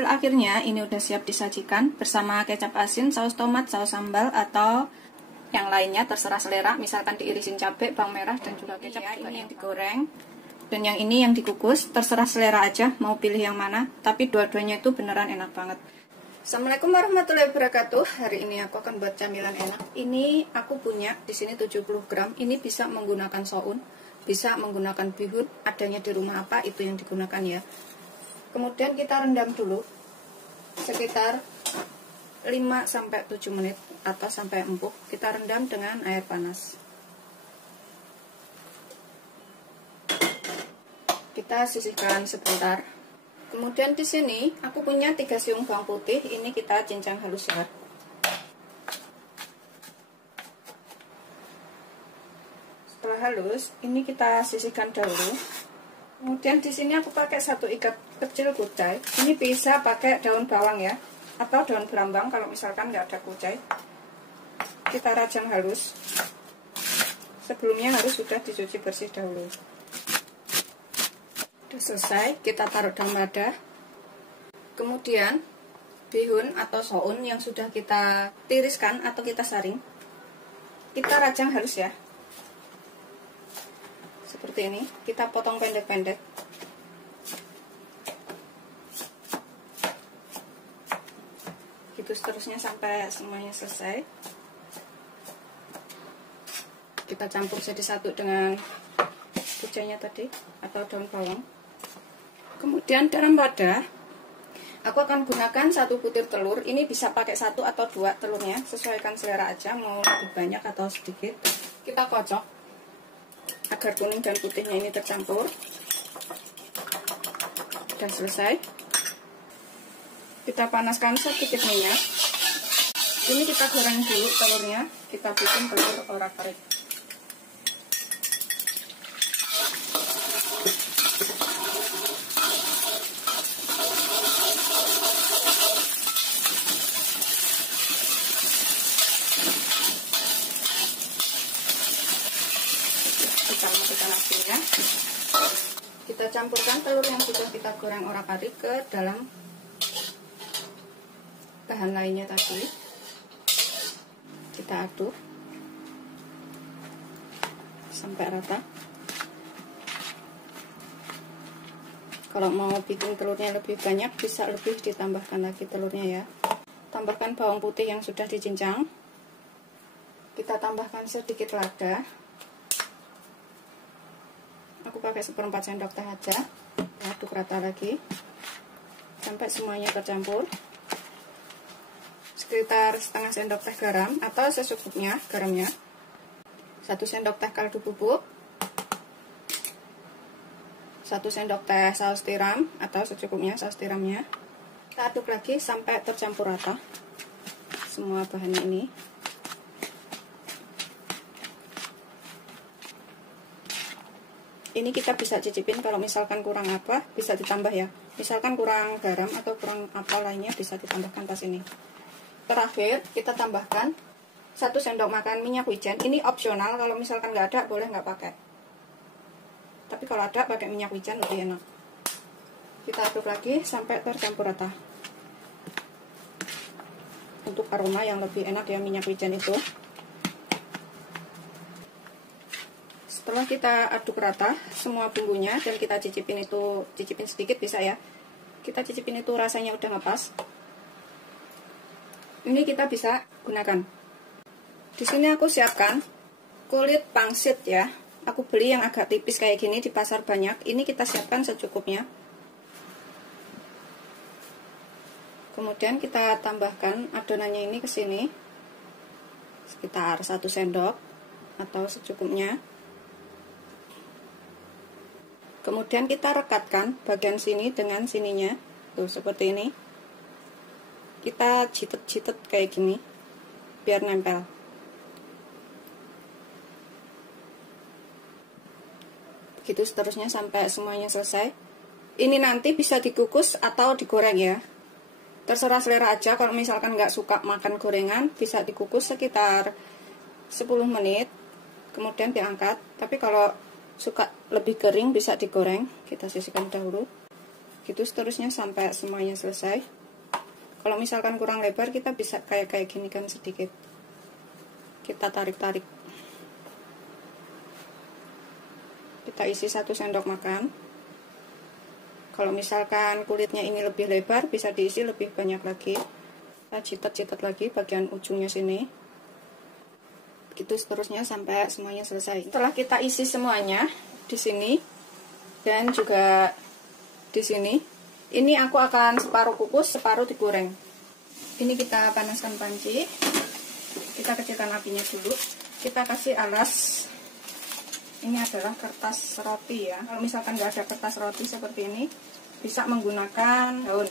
Hasil akhirnya ini udah siap disajikan bersama kecap asin, saus tomat, saus sambal, atau yang lainnya terserah selera. Misalkan diirisin cabai, bawang merah, dan juga kecap. Ya, ini yang digoreng dan yang ini yang dikukus. Terserah selera aja mau pilih yang mana, tapi dua-duanya itu beneran enak banget. Assalamualaikum warahmatullahi wabarakatuh. Hari ini aku akan buat camilan enak. Ini aku punya di sini 70 gram. Ini bisa menggunakan soun, bisa menggunakan bihun, adanya di rumah apa itu yang digunakan ya. Kemudian kita rendam dulu sekitar 5-7 menit atau sampai empuk. Kita rendam dengan air panas. Kita sisihkan sebentar. Kemudian di sini aku punya 3 siung bawang putih. Ini kita cincang halus ya. Setelah halus, ini kita sisihkan dahulu. Kemudian di sini aku pakai 1 ikat kecil kucai. Ini bisa pakai daun bawang ya, atau daun berambang kalau misalkan nggak ada kucai. Kita rajang halus. Sebelumnya harus sudah dicuci bersih dahulu. Sudah selesai, kita taruh dalam wadah. Kemudian bihun atau soun yang sudah kita tiriskan atau kita saring, kita rajang halus ya. Seperti ini, kita potong pendek-pendek. Gitu seterusnya sampai semuanya selesai. Kita campur jadi satu dengan kucainya tadi atau daun bawang. Kemudian dalam wadah aku akan gunakan 1 butir telur. Ini bisa pakai 1 atau 2 telurnya, sesuaikan selera aja mau lebih banyak atau sedikit. Kita kocok agar kuning dan putihnya ini tercampur. Dan selesai. Kita panaskan sedikit minyak. Ini kita goreng dulu telurnya. Kita bikin telur orak-arik. Kita campurkan telur yang sudah kita goreng orak-arik ke dalam bahan lainnya tadi. Kita aduk sampai rata. Kalau mau bikin telurnya lebih banyak, bisa lebih ditambahkan lagi telurnya ya. Tambahkan bawang putih yang sudah dicincang. Kita tambahkan sedikit lada. Aku pakai 1/4 sendok teh aja. Aduk rata lagi sampai semuanya tercampur. Sekitar setengah sendok teh garam atau secukupnya garamnya. 1 sendok teh kaldu bubuk. 1 sendok teh saus tiram atau secukupnya saus tiramnya. Kita aduk lagi sampai tercampur rata semua bahan ini. Ini kita bisa cicipin, kalau misalkan kurang apa bisa ditambah ya. Misalkan kurang garam atau kurang apa lainnya bisa ditambahkan pas ini. Terakhir kita tambahkan 1 sendok makan minyak wijen. Ini opsional, kalau misalkan nggak ada boleh nggak pakai. Tapi kalau ada pakai minyak wijen lebih enak. Kita aduk lagi sampai tercampur rata. Untuk aroma yang lebih enak ya minyak wijen itu. Setelah kita aduk rata semua bumbunya dan kita cicipin sedikit bisa ya. Kita cicipin itu rasanya udah ngepas. Ini kita bisa gunakan. Di sini aku siapkan kulit pangsit ya. Aku beli yang agak tipis kayak gini di pasar banyak. Ini kita siapkan secukupnya. Kemudian kita tambahkan adonannya ini ke sini. Sekitar 1 sendok atau secukupnya. Kemudian kita rekatkan bagian sini dengan sininya. Tuh seperti ini. Kita jitet-jitet kayak gini biar nempel. Begitu seterusnya sampai semuanya selesai. Ini nanti bisa dikukus atau digoreng ya. Terserah selera aja. Kalau misalkan nggak suka makan gorengan, bisa dikukus sekitar 10 menit. Kemudian diangkat. Tapi kalau suka lebih kering bisa digoreng. Kita sisihkan dahulu. Gitu seterusnya sampai semuanya selesai. Kalau misalkan kurang lebar, kita bisa kayak gini kan sedikit. Kita tarik-tarik. Kita isi 1 sendok makan. Kalau misalkan kulitnya ini lebih lebar, bisa diisi lebih banyak lagi. Kita citat-citat lagi bagian ujungnya sini. Gitu seterusnya sampai semuanya selesai. Setelah kita isi semuanya di sini dan juga di sini, ini aku akan separuh kukus, separuh digoreng. Ini kita panaskan panci. Kita kecilkan apinya dulu. Kita kasih alas. Ini adalah kertas roti ya. Kalau misalkan nggak ada kertas roti seperti ini, bisa menggunakan daun.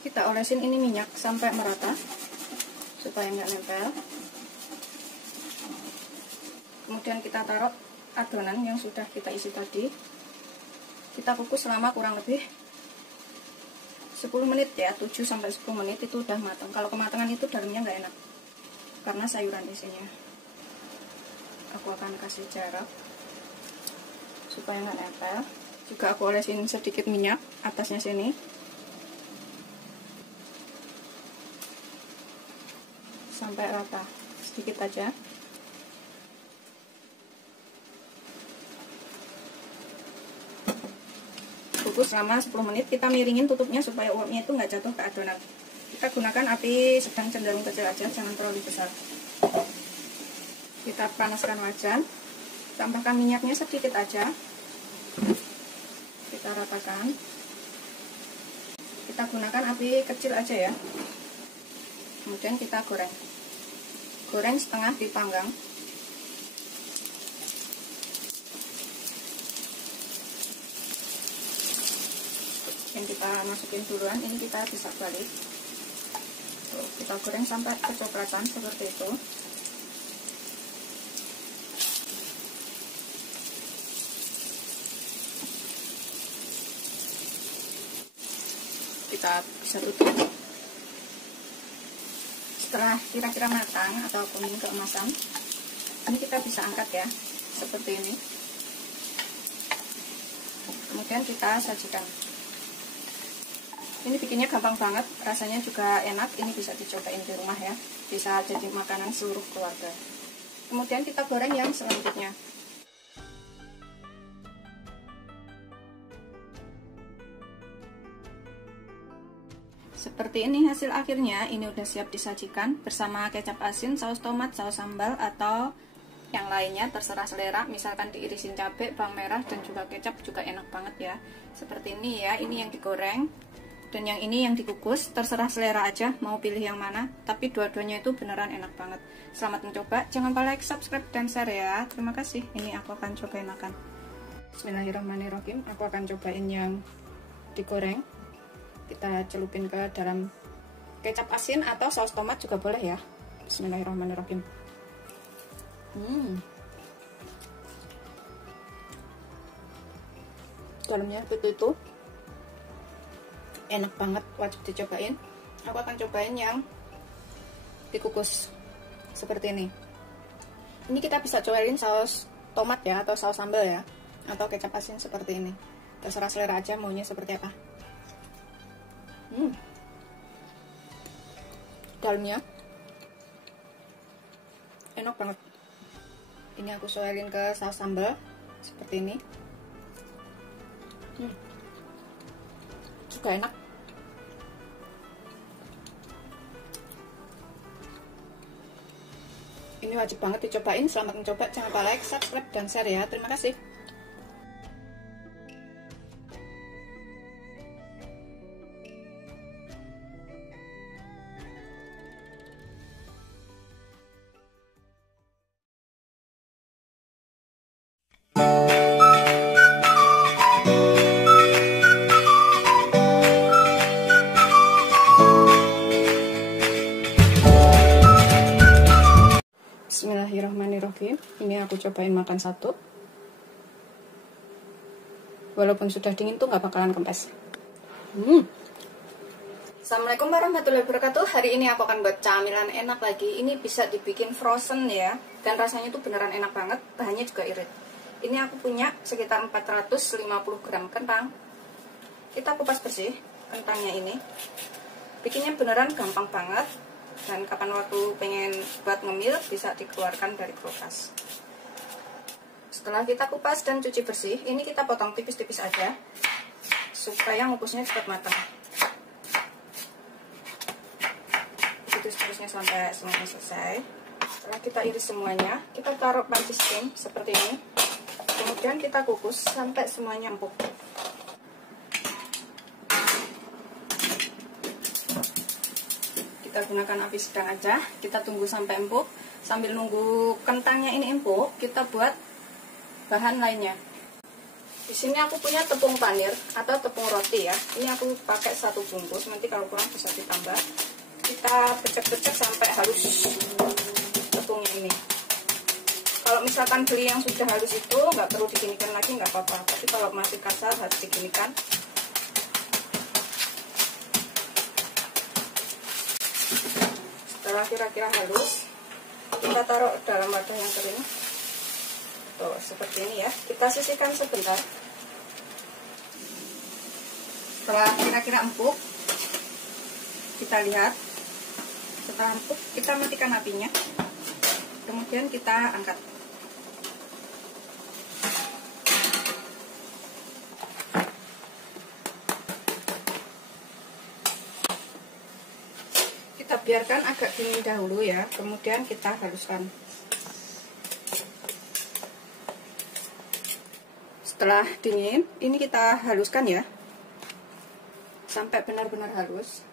Kita olesin ini minyak sampai merata supaya nggak nempel. Kemudian kita taruh adonan yang sudah kita isi tadi. Kita kukus selama kurang lebih 10 menit ya, 7 sampai 10 menit itu udah matang. Kalau kematangan itu dalamnya nggak enak karena sayuran isinya. Aku akan kasih jarak supaya nggak nempel. Juga aku olesin sedikit minyak atasnya sini. Sampai rata, sedikit aja. Kukus selama 10 menit. Kita miringin tutupnya supaya uapnya itu nggak jatuh ke adonan. Kita gunakan api sedang cenderung kecil aja, jangan terlalu besar. Kita panaskan wajan, tambahkan minyaknya sedikit aja, kita ratakan. Kita gunakan api kecil aja ya. Kemudian kita goreng. Goreng setengah dipanggang. Yang kita masukin duluan, ini kita bisa balik. Kita goreng sampai kecoklatan seperti itu. Kita bisa tutup. Setelah kira-kira matang atau kuning keemasan, ini kita bisa angkat ya, seperti ini. Kemudian kita sajikan. Ini bikinnya gampang banget, rasanya juga enak. Ini bisa dicobain di rumah ya, bisa jadi makanan seluruh keluarga. Kemudian kita goreng yang selanjutnya. Seperti ini hasil akhirnya. Ini udah siap disajikan bersama kecap asin, saus tomat, saus sambal, atau yang lainnya terserah selera. Misalkan diirisin cabai, bawang merah, dan juga kecap juga enak banget ya. Seperti ini ya, ini yang digoreng dan yang ini yang dikukus. Terserah selera aja mau pilih yang mana, tapi dua-duanya itu beneran enak banget. Selamat mencoba, jangan lupa like, subscribe, dan share ya. Terima kasih. Ini aku akan cobain makan. Bismillahirrahmanirrahim. Aku akan cobain yang digoreng. Kita celupin ke dalam kecap asin atau saus tomat juga boleh ya. Bismillahirrahmanirrahim. Dalamnya itu enak banget, wajib dicobain. Aku akan cobain yang dikukus seperti ini. Ini kita bisa cobain saus tomat ya, atau saus sambal ya, atau kecap asin seperti ini. Terserah selera aja maunya seperti apa. Dalamnya enak banget. Ini aku soelin ke saus sambal seperti ini. Juga enak. Ini wajib banget dicobain. Selamat mencoba, jangan lupa like, subscribe, dan share ya. Terima kasih. Bismillahirrahmanirrahim. Ini aku cobain makan satu. Walaupun sudah dingin tuh nggak bakalan kempes. Assalamualaikum warahmatullahi wabarakatuh. Hari ini aku akan buat camilan enak lagi. Ini bisa dibikin frozen ya, dan rasanya tuh beneran enak banget. Bahannya juga irit. Ini aku punya sekitar 450 gram kentang, kita kupas bersih kentangnya ini. Bikinnya beneran gampang banget, dan kapan waktu pengen buat ngemil bisa dikeluarkan dari kulkas. Setelah kita kupas dan cuci bersih, ini kita potong tipis-tipis aja supaya ngukusnya cepat matang. Itu seterusnya sampai semuanya selesai. Setelah kita iris semuanya, kita taruh panci steam seperti ini. Kemudian kita kukus sampai semuanya empuk. Kita gunakan api sedang aja, kita tunggu sampai empuk. Sambil nunggu kentangnya ini empuk, kita buat bahan lainnya. Di sini aku punya tepung panir atau tepung roti ya. Ini aku pakai 1 bungkus, nanti kalau kurang bisa ditambah. Kita becek-becek sampai halus tepungnya ini. Kalau misalkan beli yang sudah halus itu nggak perlu diginikan lagi, nggak apa-apa. Tapi kalau masih kasar harus diginikan. Setelah kira-kira halus, kita taruh dalam wadah yang kering. Tuh, seperti ini ya. Kita sisihkan sebentar. Setelah kira-kira empuk, kita lihat. Setelah empuk, kita matikan apinya. Kemudian kita angkat. Kita biarkan agak dingin dahulu ya, kemudian kita haluskan. Setelah dingin, ini kita haluskan ya, sampai benar-benar halus.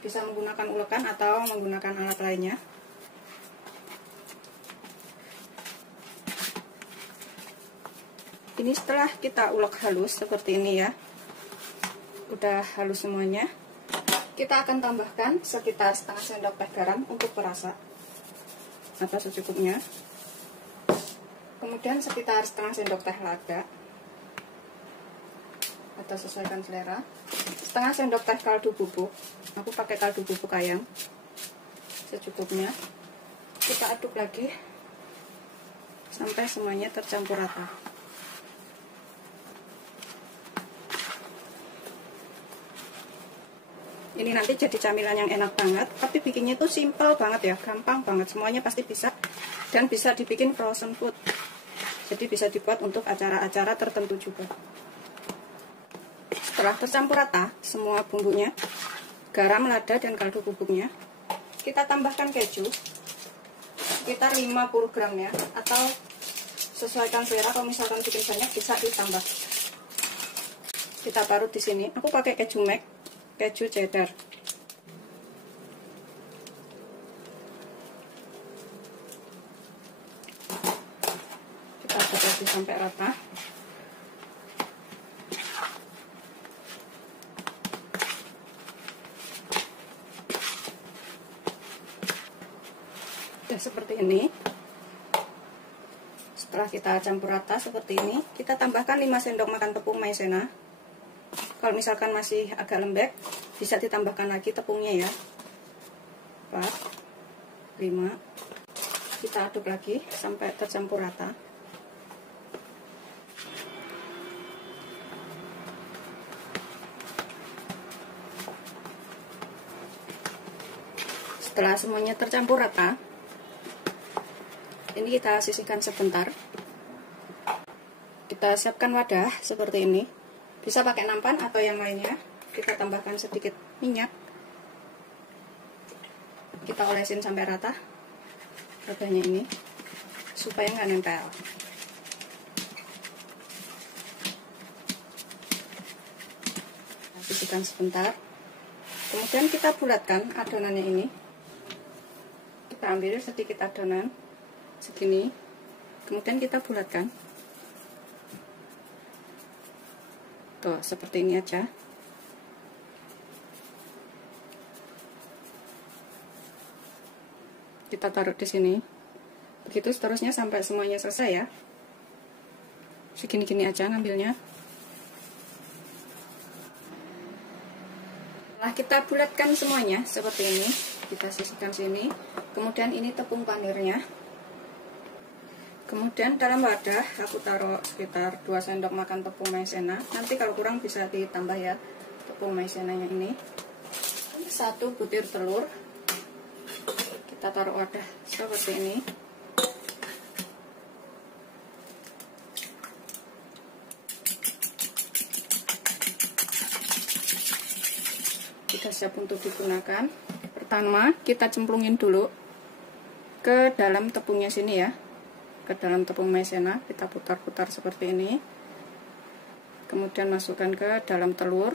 Bisa menggunakan ulekan atau menggunakan alat lainnya. Ini setelah kita ulek halus seperti ini ya, udah halus semuanya. Kita akan tambahkan sekitar setengah sendok teh garam untuk perasa atau secukupnya. Kemudian sekitar setengah sendok teh lada atau sesuaikan selera. Setengah sendok teh kaldu bubuk. Aku pakai kaldu bubuk ayam secukupnya. Kita aduk lagi sampai semuanya tercampur rata. Ini nanti jadi camilan yang enak banget, tapi bikinnya tuh simple banget ya, gampang banget, semuanya pasti bisa, dan bisa dibikin frozen food. Jadi bisa dibuat untuk acara-acara tertentu juga. Setelah tercampur rata semua bumbunya, garam, lada, dan kaldu bubuknya, kita tambahkan keju sekitar 50 gram ya, atau sesuaikan selera. Kalau misalkan bikin banyak bisa ditambah. Kita taruh di sini. Aku pakai keju Mac, keju cheddar. Kita aduk lagi sampai rata. Udah seperti ini. Setelah kita campur rata seperti ini, kita tambahkan 5 sendok makan tepung maizena. Kalau misalkan masih agak lembek, bisa ditambahkan lagi tepungnya ya. 4, 5. Kita aduk lagi sampai tercampur rata. Setelah semuanya tercampur rata, ini kita sisihkan sebentar. Kita siapkan wadah seperti ini. Bisa pakai nampan atau yang lainnya. Kita tambahkan sedikit minyak. Kita olesin sampai rata wadahnya ini, supaya nggak nempel. Sisihkan sebentar. Kemudian kita bulatkan adonannya ini. Kita ambil sedikit adonan segini. Kemudian kita bulatkan. Tuh, seperti ini aja. Kita taruh di sini. Begitu seterusnya sampai semuanya selesai ya. Segini-gini aja ngambilnya. Setelah kita bulatkan semuanya seperti ini, kita sisihkan sini. Kemudian ini tepung panirnya. Kemudian dalam wadah aku taruh sekitar 2 sendok makan tepung maizena. Nanti kalau kurang bisa ditambah ya tepung maizenanya ini. 1 butir telur. Kita taruh wadah seperti ini. Sudah siap untuk digunakan. Pertama kita cemplungin dulu ke dalam tepungnya sini ya, ke dalam tepung maizena. Kita putar-putar seperti ini, kemudian masukkan ke dalam telur,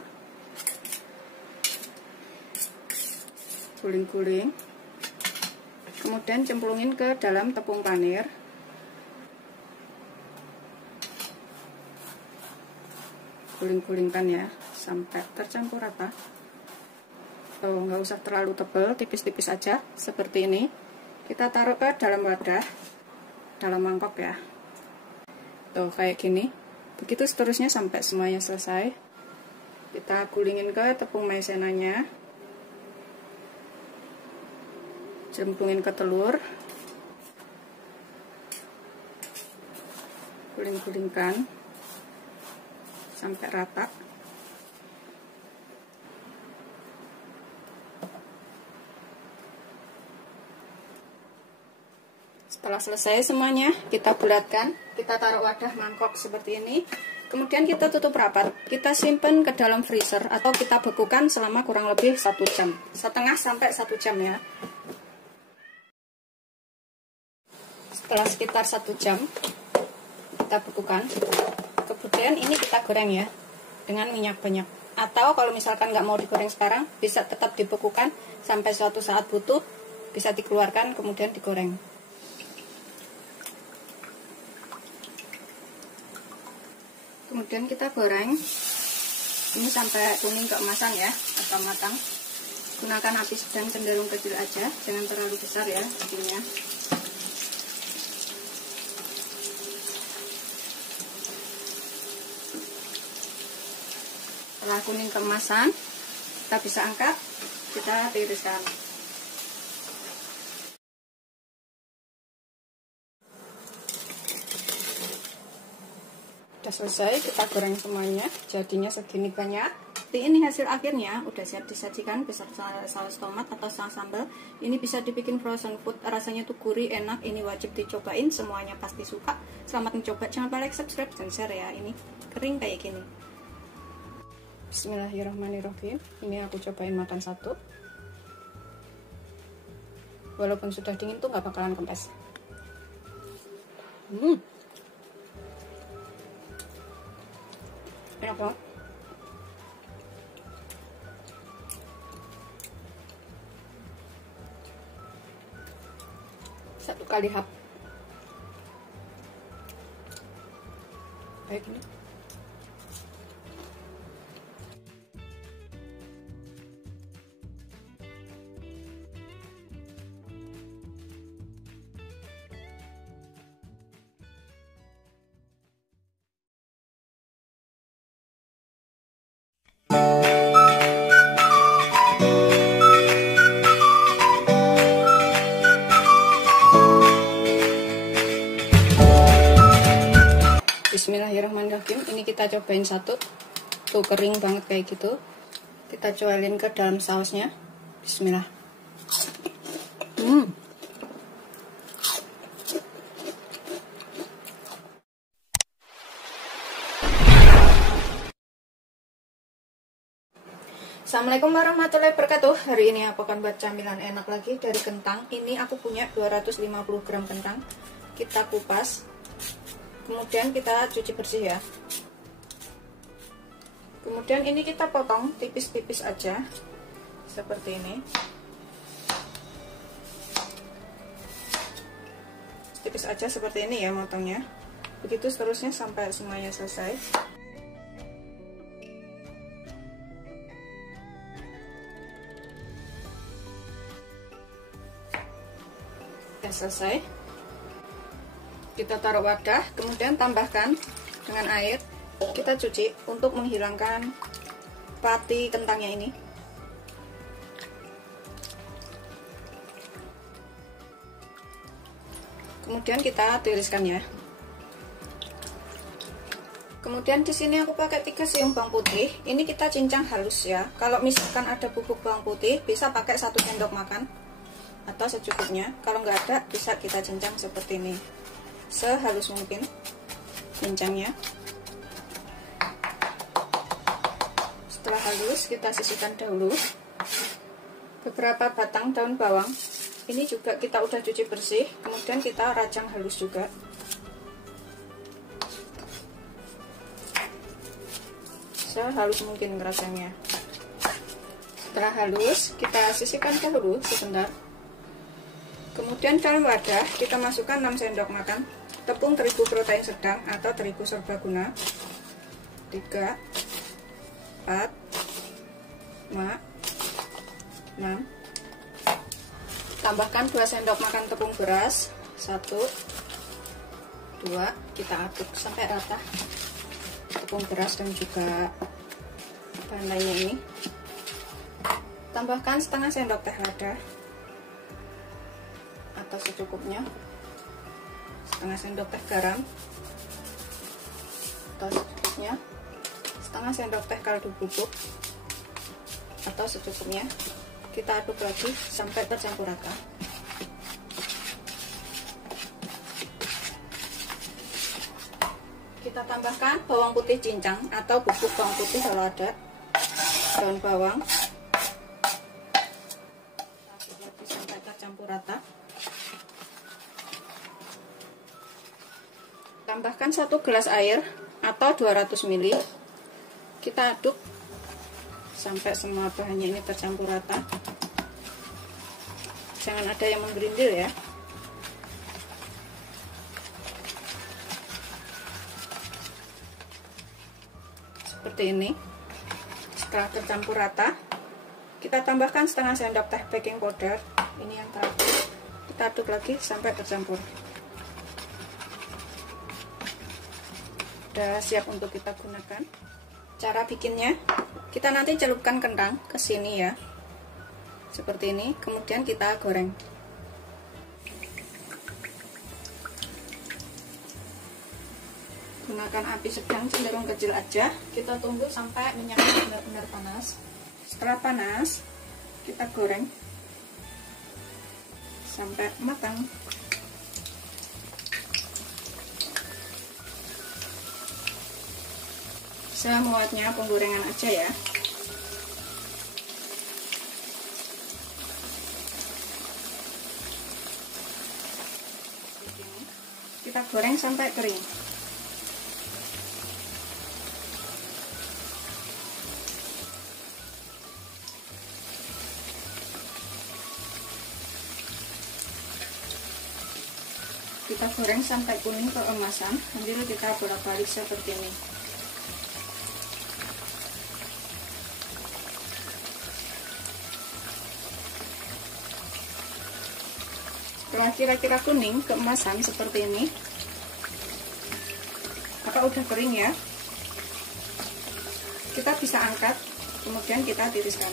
guling-guling, kemudian cemplungin ke dalam tepung panir, guling-gulingkan ya sampai tercampur rata. Nggak usah terlalu tebal, tipis-tipis aja seperti ini. Kita taruh ke dalam wadah, dalam mangkok ya. Tuh kayak gini. Begitu seterusnya sampai semuanya selesai. Kita gulingin ke tepung maizenanya, cemplungin ke telur, guling-gulingkan sampai rata. Setelah selesai semuanya, kita bulatkan, kita taruh wadah mangkok seperti ini. Kemudian kita tutup rapat, kita simpan ke dalam freezer atau kita bekukan selama kurang lebih 1 jam, setengah sampai 1 jam ya. Setelah sekitar 1 jam, kita bekukan. Kemudian ini kita goreng ya, dengan minyak banyak. Atau kalau misalkan nggak mau digoreng sekarang, bisa tetap dibekukan sampai suatu saat butuh, bisa dikeluarkan kemudian digoreng. Kemudian kita goreng ini sampai kuning keemasan ya, atau matang. Gunakan api sedang cenderung kecil aja, jangan terlalu besar ya apinya. Setelah kuning keemasan, kita bisa angkat, kita tiriskan. Udah selesai, kita goreng semuanya, jadinya segini banyak. Ini hasil akhirnya, udah siap disajikan beserta saus tomat atau saus sambal. Ini bisa dibikin frozen food, rasanya tuh gurih, enak. Ini wajib dicobain, semuanya pasti suka. Selamat mencoba, jangan lupa like, subscribe, dan share ya. Ini kering kayak gini. Bismillahirrahmanirrahim. Ini aku cobain makan satu. Walaupun sudah dingin tuh nggak bakalan kempes. Enak banget. Satu kali hap kayak gini. Bismillahirrahmanirrahim. Ini kita cobain satu. Tuh kering banget kayak gitu. Kita cuelin ke dalam sausnya. Bismillah. Assalamualaikum warahmatullahi wabarakatuh. Hari ini aku akan buat camilan enak lagi dari kentang. Ini aku punya 250 gram kentang. Kita kupas, kemudian kita cuci bersih ya. Kemudian ini kita potong tipis-tipis aja, seperti ini. Tipis aja seperti ini ya motongnya. Begitu seterusnya sampai semuanya selesai. Selesai, kita taruh wadah, kemudian tambahkan dengan air, kita cuci untuk menghilangkan pati kentangnya ini. Kemudian kita tiriskan ya. Kemudian di sini aku pakai 3 siung bawang putih. Ini kita cincang halus ya. Kalau misalkan ada bubuk bawang putih, bisa pakai 1 sendok makan atau secukupnya. Kalau nggak ada, bisa kita cincang seperti ini, sehalus mungkin cincangnya. Setelah halus, kita sisihkan dahulu. Beberapa batang daun bawang ini juga kita udah cuci bersih, kemudian kita rajang halus juga. Sehalus mungkin rajangnya. Setelah halus, kita sisihkan dahulu sebentar. Kemudian dalam wadah kita masukkan 6 sendok makan tepung terigu protein sedang atau terigu serbaguna. 3, 4, 5, 6. Tambahkan 2 sendok makan tepung beras. 1, 2. Kita aduk sampai rata tepung beras dan juga bahan lainnya ini. Tambahkan setengah sendok teh lada atau secukupnya, setengah sendok teh garam atau secukupnya, setengah sendok teh kaldu bubuk atau secukupnya. Kita aduk lagi sampai tercampur rata. Kita tambahkan bawang putih cincang atau bubuk bawang putih kalau ada, daun bawang, aduk lagi sampai tercampur rata. Tambahkan 1 gelas air atau 200 ml. Kita aduk sampai semua bahannya ini tercampur rata. Jangan ada yang menggerindil ya. Seperti ini. Setelah tercampur rata, kita tambahkan setengah sendok teh baking powder. Ini yang terakhir. Kita aduk lagi sampai tercampur. Sudah siap untuk kita gunakan. Cara bikinnya, kita nanti celupkan kentang ke sini ya, seperti ini. Kemudian kita goreng. Gunakan api sedang cenderung kecil aja. Kita tunggu sampai minyaknya benar-benar panas. Setelah panas, kita goreng sampai matang. Semuanya penggorengan aja ya. Kita goreng sampai kering. Kita goreng sampai kuning keemasan, sambil kita bolak-balik seperti ini. Setelah kira-kira kuning keemasan seperti ini, apa udah kering ya, kita bisa angkat, kemudian kita tiriskan.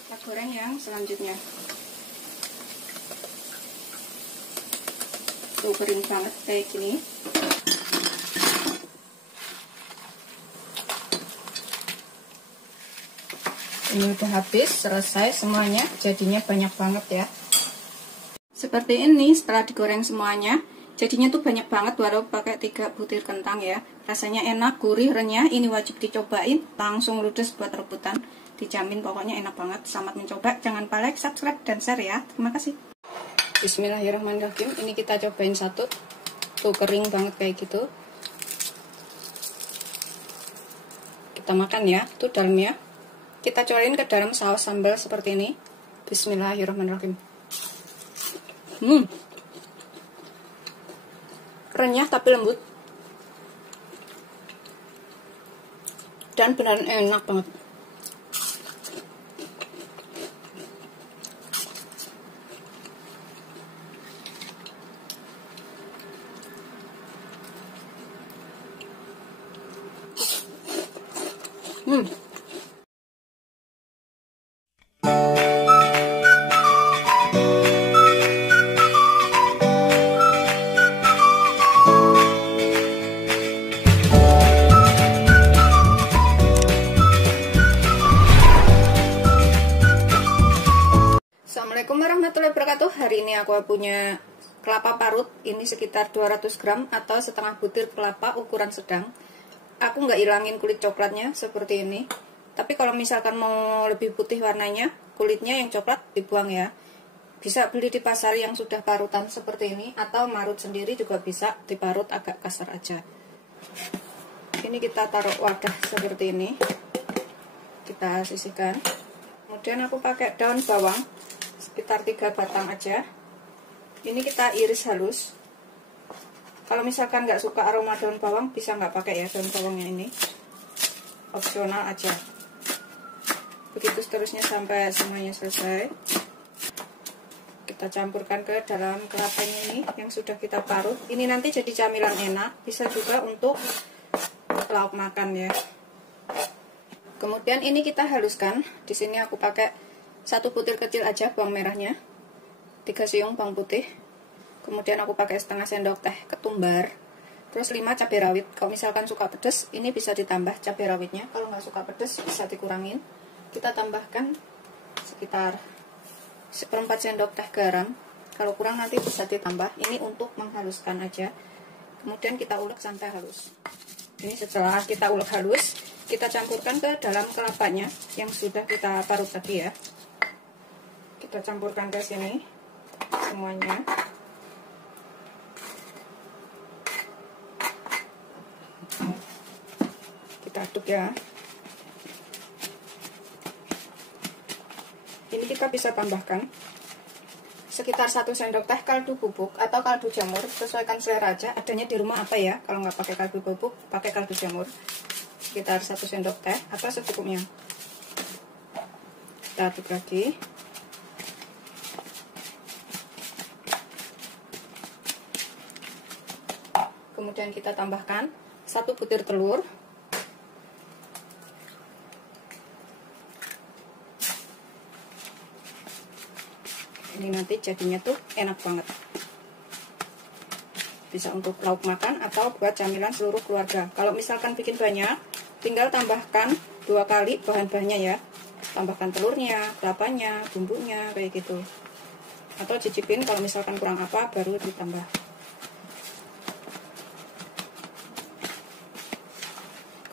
Kita goreng yang selanjutnya. Tuh kering banget kayak gini. Ini udah habis, selesai semuanya, jadinya banyak banget ya. Seperti ini setelah digoreng semuanya, jadinya tuh banyak banget walau pakai 3 butir kentang ya. Rasanya enak, gurih, renyah, ini wajib dicobain, langsung ludes buat rebutan. Dijamin pokoknya enak banget. Selamat mencoba, jangan lupa like, subscribe, dan share ya. Terima kasih. Bismillahirrahmanirrahim, ini kita cobain satu. Tuh kering banget kayak gitu. Kita makan ya, tuh dalamnya. Kita cobain ke dalam saus sambal seperti ini. Bismillahirrahmanirrahim. Renyah tapi lembut. Dan beneran enak banget. Assalamualaikum warahmatullahi wabarakatuh. Hari ini aku punya kelapa parut. Ini sekitar 200 gram atau setengah butir kelapa ukuran sedang. Aku nggak ilangin kulit coklatnya seperti ini. Tapi kalau misalkan mau lebih putih warnanya, kulitnya yang coklat dibuang ya. Bisa beli di pasar yang sudah parutan seperti ini, atau marut sendiri juga bisa, diparut agak kasar aja. Ini kita taruh wadah seperti ini. Kita sisihkan. Kemudian aku pakai daun bawang sekitar 3 batang aja. Ini kita iris halus. Kalau misalkan nggak suka aroma daun bawang, bisa nggak pakai ya daun bawangnya ini, opsional aja. Begitu seterusnya sampai semuanya selesai. Kita campurkan ke dalam kelapanya ini yang sudah kita parut. Ini nanti jadi camilan enak, bisa juga untuk lauk makan ya. Kemudian ini kita haluskan. Di sini aku pakai 1 butir kecil aja bawang merahnya, 3 siung bawang putih. Kemudian aku pakai setengah sendok teh ketumbar, terus 5 cabai rawit. Kalau misalkan suka pedas, ini bisa ditambah cabai rawitnya. Kalau nggak suka pedas, bisa dikurangin. Kita tambahkan sekitar 1/4 sendok teh garam. Kalau kurang nanti bisa ditambah. Ini untuk menghaluskan aja. Kemudian kita ulek sampai halus. Ini setelah kita ulek halus, kita campurkan ke dalam kelapanya yang sudah kita parut tadi ya. Kita campurkan ke sini semuanya. Kita aduk ya. Ini kita bisa tambahkan sekitar 1 sendok teh kaldu bubuk atau kaldu jamur, sesuaikan selera aja. Adanya di rumah apa ya? Kalau nggak pakai kaldu bubuk, pakai kaldu jamur. Sekitar 1 sendok teh atau secukupnya. Kita aduk lagi. Kemudian kita tambahkan 1 butir telur. Ini nanti jadinya tuh enak banget. Bisa untuk lauk makan atau buat camilan seluruh keluarga. Kalau misalkan bikin banyak, tinggal tambahkan 2 kali bahan-bahannya ya. Tambahkan telurnya, kelapanya, bumbunya, kayak gitu. Atau cicipin kalau misalkan kurang apa, baru ditambah.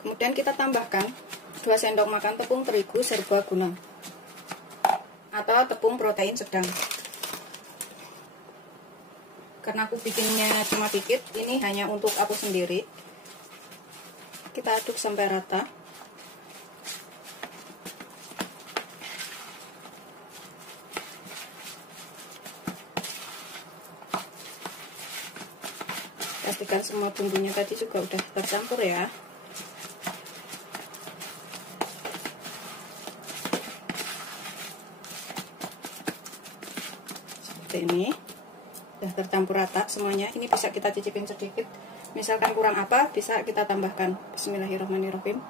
Kemudian kita tambahkan 2 sendok makan tepung terigu serbaguna atau tepung protein sedang. Karena aku bikinnya cuma dikit, ini hanya untuk aku sendiri. Kita aduk sampai rata. Pastikan semua bumbunya tadi juga udah tercampur ya. Seperti ini. Sudah tercampur rata semuanya. Ini bisa kita cicipin sedikit. Misalkan kurang apa, bisa kita tambahkan. Bismillahirrahmanirrahim.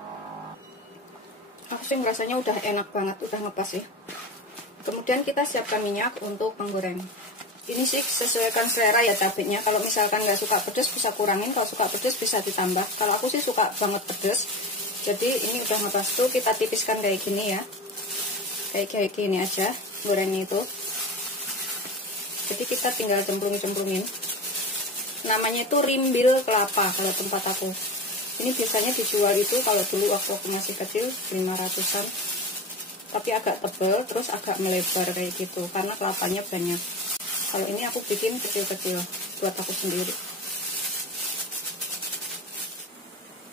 Aku sih rasanya udah enak banget, udah ngepas ya. Kemudian kita siapkan minyak untuk menggoreng. Ini sih sesuaikan selera ya cabenya. Kalau misalkan nggak suka pedas bisa kurangin, kalau suka pedas bisa ditambah. Kalau aku sih suka banget pedas. Jadi ini udah ngepas tuh, kita tipiskan kayak gini ya. Kayak gini aja gorengnya itu. Jadi kita tinggal cemplungin. Namanya itu rimbil kelapa kalau tempat aku. Ini biasanya dijual itu kalau dulu waktu aku masih kecil 500-an. Tapi agak tebal, terus agak melebar kayak gitu. Karena kelapanya banyak. Kalau ini aku bikin kecil-kecil buat aku sendiri.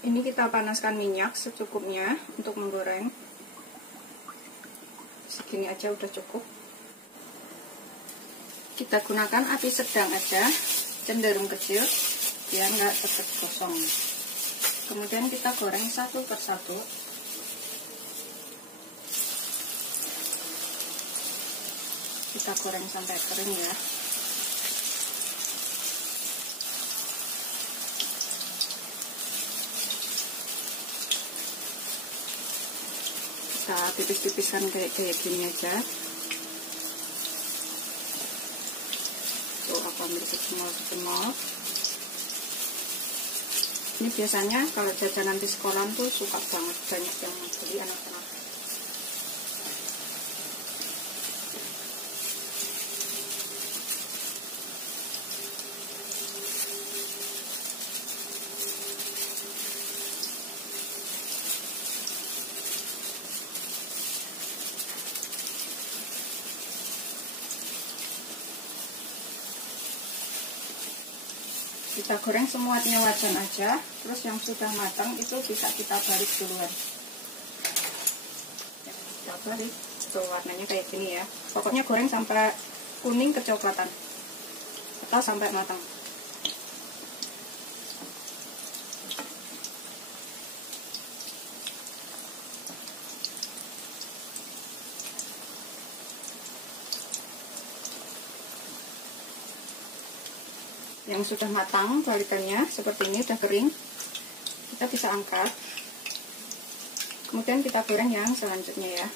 Ini kita panaskan minyak secukupnya untuk menggoreng. Segini aja udah cukup. Kita gunakan api sedang aja, cenderung kecil, biar nggak cepat gosong. Kemudian kita goreng 1 per 1. Kita goreng sampai kering ya. bisa tipis-tipiskan kayak gini aja. Tuh aku ambil semol. Ini biasanya kalau jajanan di sekolah tuh suka banget, banyak yang beli anak-anak. Kita goreng semuanya wajan aja, terus yang sudah matang itu bisa kita balik duluan. Kita balik, tuh warnanya kayak gini ya. Pokoknya goreng sampai kuning kecoklatan atau sampai matang. Yang sudah matang balikannya seperti ini, udah kering, kita bisa angkat. Kemudian kita goreng yang selanjutnya ya.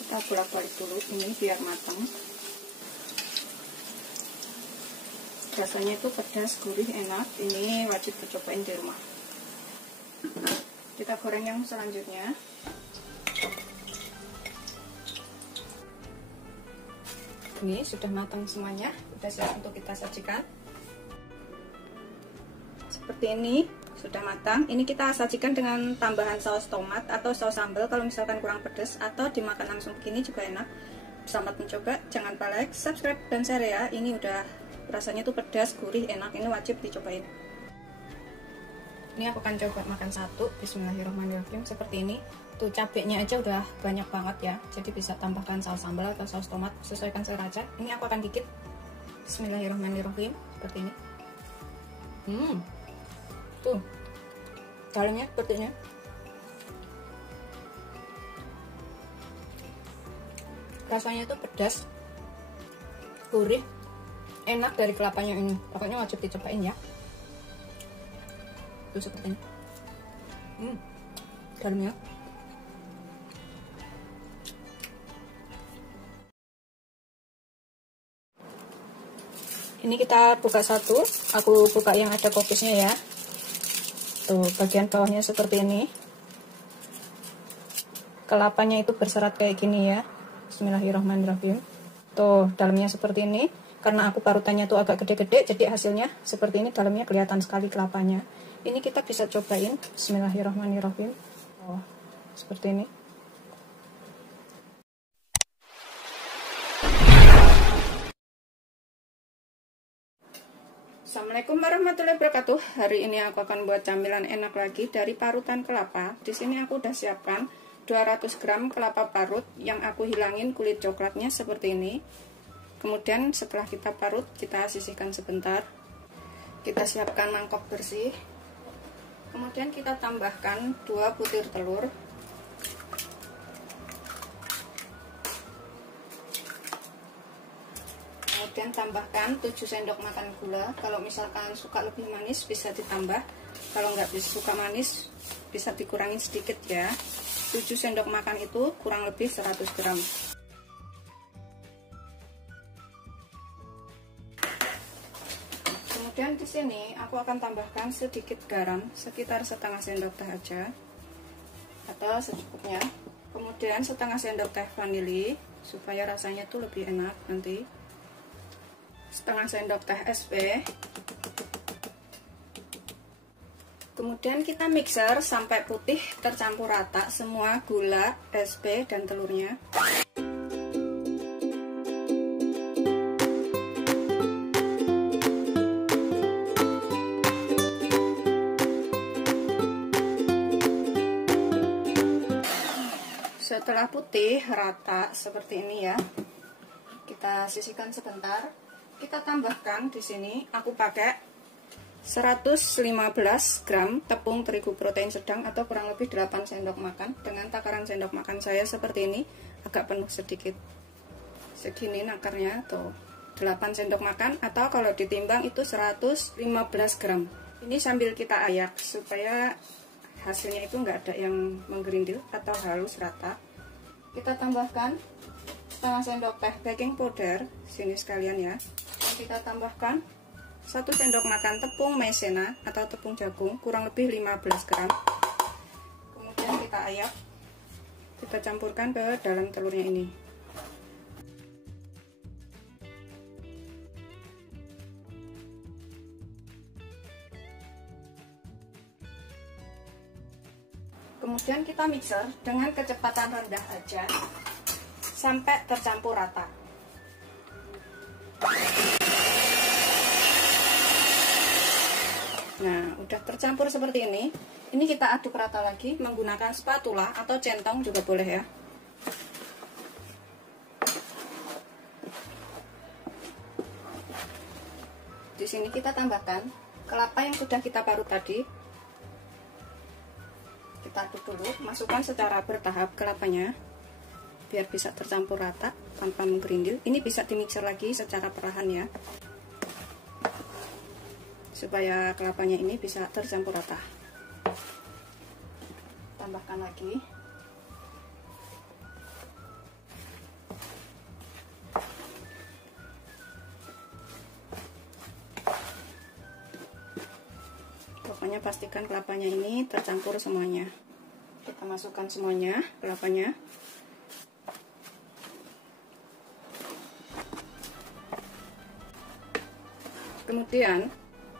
Kita bolak-balik dulu ini biar matang. Rasanya itu pedas, gurih, enak. Ini wajib dicobain di rumah. Kita goreng yang selanjutnya. Ini sudah matang semuanya, sudah siap untuk kita sajikan. Seperti ini, sudah matang. Ini kita sajikan dengan tambahan saus tomat atau saus sambal kalau misalkan kurang pedas, atau dimakan langsung begini juga enak. Selamat mencoba, jangan lupa like, subscribe, dan share ya. Ini udah rasanya tuh pedas, gurih, enak. Ini wajib dicobain. Ini aku akan coba makan satu. Bismillahirrahmanirrahim. Seperti ini. Tuh cabenya aja udah banyak banget ya, jadi bisa tambahkan saus sambal atau saus tomat, sesuaikan selera aja. Ini aku akan gigit. Bismillahirrahmanirrahim. Seperti ini. Tuh dalamnya seperti ini. Rasanya tuh pedas, gurih, enak dari kelapanya ini. Pokoknya wajib dicobain ya. Tuh seperti ini. Dalamnya ini kita buka satu, aku buka yang ada kopisnya ya. Tuh bagian bawahnya seperti ini. Kelapanya itu berserat kayak gini ya. Bismillahirrahmanirrahim. Tuh dalamnya seperti ini. Karena aku parutannya tuh agak gede-gede, jadi hasilnya seperti ini. Dalamnya kelihatan sekali kelapanya. Ini kita bisa cobain. Bismillahirrahmanirrahim. Oh, seperti ini. Assalamualaikum warahmatullahi wabarakatuh. Hari ini aku akan buat camilan enak lagi dari parutan kelapa. Di sini aku udah siapkan 200 gram kelapa parut yang aku hilangin kulit coklatnya seperti ini. Kemudian setelah kita parut, kita sisihkan sebentar. Kita siapkan mangkok bersih. Kemudian kita tambahkan 2 butir telur. Kemudian tambahkan 7 sendok makan gula. Kalau misalkan suka lebih manis bisa ditambah. Kalau nggak suka manis bisa dikurangin sedikit ya. 7 sendok makan itu kurang lebih 100 gram. Kemudian di sini aku akan tambahkan sedikit garam, sekitar setengah sendok teh aja atau secukupnya. Kemudian setengah sendok teh vanili supaya rasanya tuh lebih enak nanti. Setengah sendok teh SP. Kemudian kita mixer sampai putih tercampur rata semua gula, SP, dan telurnya. Setelah putih rata seperti ini ya, kita sisihkan sebentar. Kita tambahkan di sini aku pakai 115 gram tepung terigu protein sedang atau kurang lebih 8 sendok makan. Dengan takaran sendok makan saya seperti ini, agak penuh sedikit. Segini nakarnya tuh 8 sendok makan, atau kalau ditimbang itu 115 gram. Ini sambil kita ayak supaya hasilnya itu nggak ada yang menggerindil atau halus rata. Kita tambahkan setengah sendok teh baking powder, sini sekalian ya. Kita tambahkan 1 sendok makan tepung maizena atau tepung jagung, kurang lebih 15 gram. Kemudian kita ayak, kita campurkan ke dalam telurnya ini. Kemudian kita mixer dengan kecepatan rendah aja sampai tercampur rata. Nah, udah tercampur seperti ini. Ini kita aduk rata lagi menggunakan spatula atau centong juga boleh ya. Di sini kita tambahkan kelapa yang sudah kita parut tadi. Kita aduk dulu, masukkan secara bertahap kelapanya biar bisa tercampur rata tanpa menggerindil. Ini bisa dimixer lagi secara perlahan ya, supaya kelapanya ini bisa tercampur rata. Tambahkan lagi. Pokoknya pastikan kelapanya ini tercampur semuanya. Kita masukkan semuanya kelapanya. Kemudian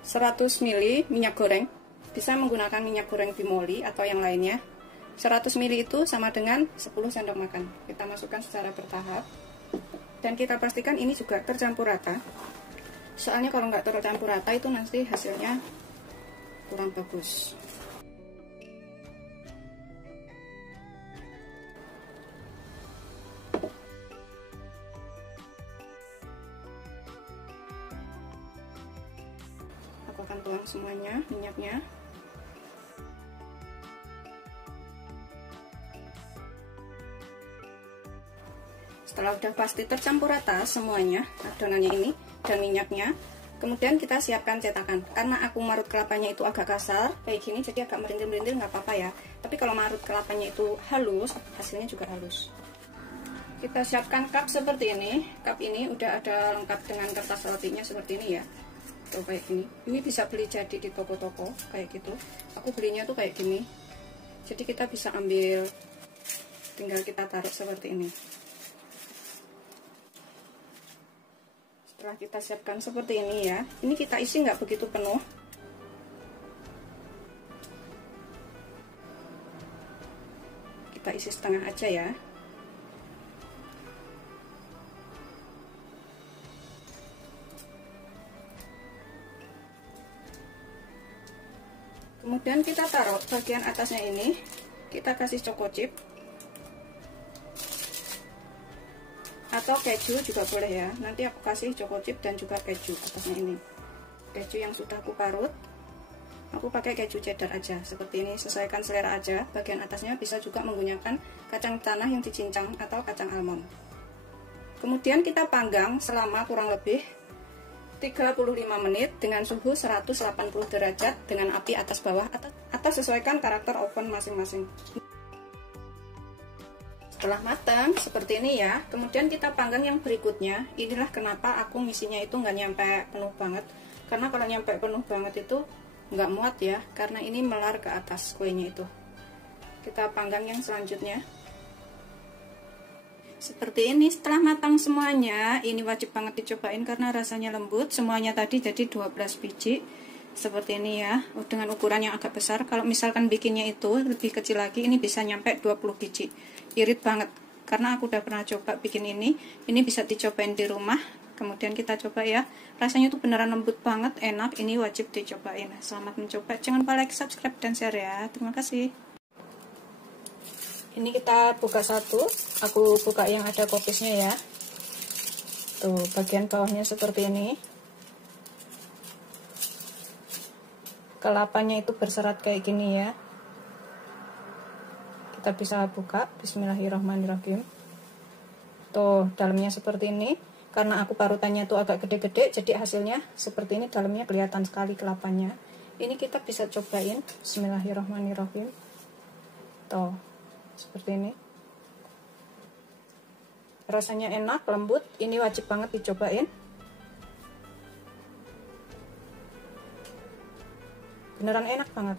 100 ml minyak goreng, bisa menggunakan minyak goreng bimoli atau yang lainnya. 100 ml itu sama dengan 10 sendok makan. Kita masukkan secara bertahap dan kita pastikan ini juga tercampur rata. Soalnya kalau nggak tercampur rata itu nanti hasilnya kurang bagus. Aku akan tuang semuanya minyaknya. Setelah udah pasti tercampur rata semuanya adonannya ini dan minyaknya, kemudian kita siapkan cetakan. Karena aku marut kelapanya itu agak kasar kayak gini, jadi agak merindil-merindil nggak apa-apa ya. Tapi kalau marut kelapanya itu halus, hasilnya juga halus. Kita siapkan cup seperti ini. Cup ini udah ada lengkap dengan kertas rotinya seperti ini ya. Tuh kayak gini. Ini bisa beli jadi di toko-toko kayak gitu. Aku belinya tuh kayak gini. Jadi kita bisa ambil, tinggal kita taruh seperti ini. Setelah kita siapkan seperti ini ya, ini kita isi nggak begitu penuh. Kita isi setengah aja ya. Kemudian kita taruh bagian atasnya ini, kita kasih choco chip atau keju juga boleh ya. Nanti aku kasih choco chip dan juga keju atasnya ini. Keju yang sudah aku parut, aku pakai keju cheddar aja seperti ini, sesuaikan selera aja. Bagian atasnya bisa juga menggunakan kacang tanah yang dicincang atau kacang almond. Kemudian kita panggang selama kurang lebih 35 menit dengan suhu 180 derajat dengan api atas bawah atau sesuaikan karakter oven masing-masing. Setelah matang seperti ini ya, kemudian kita panggang yang berikutnya. Inilah kenapa aku ngisinya itu nggak nyampe penuh banget, karena kalau nyampe penuh banget itu nggak muat ya, karena ini melar ke atas kuenya itu. Kita panggang yang selanjutnya seperti ini. Setelah matang semuanya, ini wajib banget dicobain karena rasanya lembut. Semuanya tadi jadi 12 biji seperti ini ya, dengan ukuran yang agak besar. Kalau misalkan bikinnya itu lebih kecil lagi, ini bisa nyampe 20 biji. Irit banget, karena aku udah pernah coba bikin ini bisa dicobain di rumah. Kemudian kita coba ya, rasanya tuh beneran lembut banget, enak. Ini wajib dicobain. Selamat mencoba, jangan lupa like, subscribe, dan share ya. Terima kasih. Ini kita buka satu, aku buka yang ada kopisnya ya. Tuh, bagian bawahnya seperti ini. Kelapanya itu berserat kayak gini ya. Kita bisa buka, bismillahirrahmanirrahim. Tuh, dalamnya seperti ini. Karena aku parutannya tuh agak gede-gede, jadi hasilnya seperti ini, dalamnya kelihatan sekali kelapanya. Ini kita bisa cobain. Bismillahirrahmanirrahim. Tuh, seperti ini. Rasanya enak, lembut. Ini wajib banget dicobain. Beneran enak banget.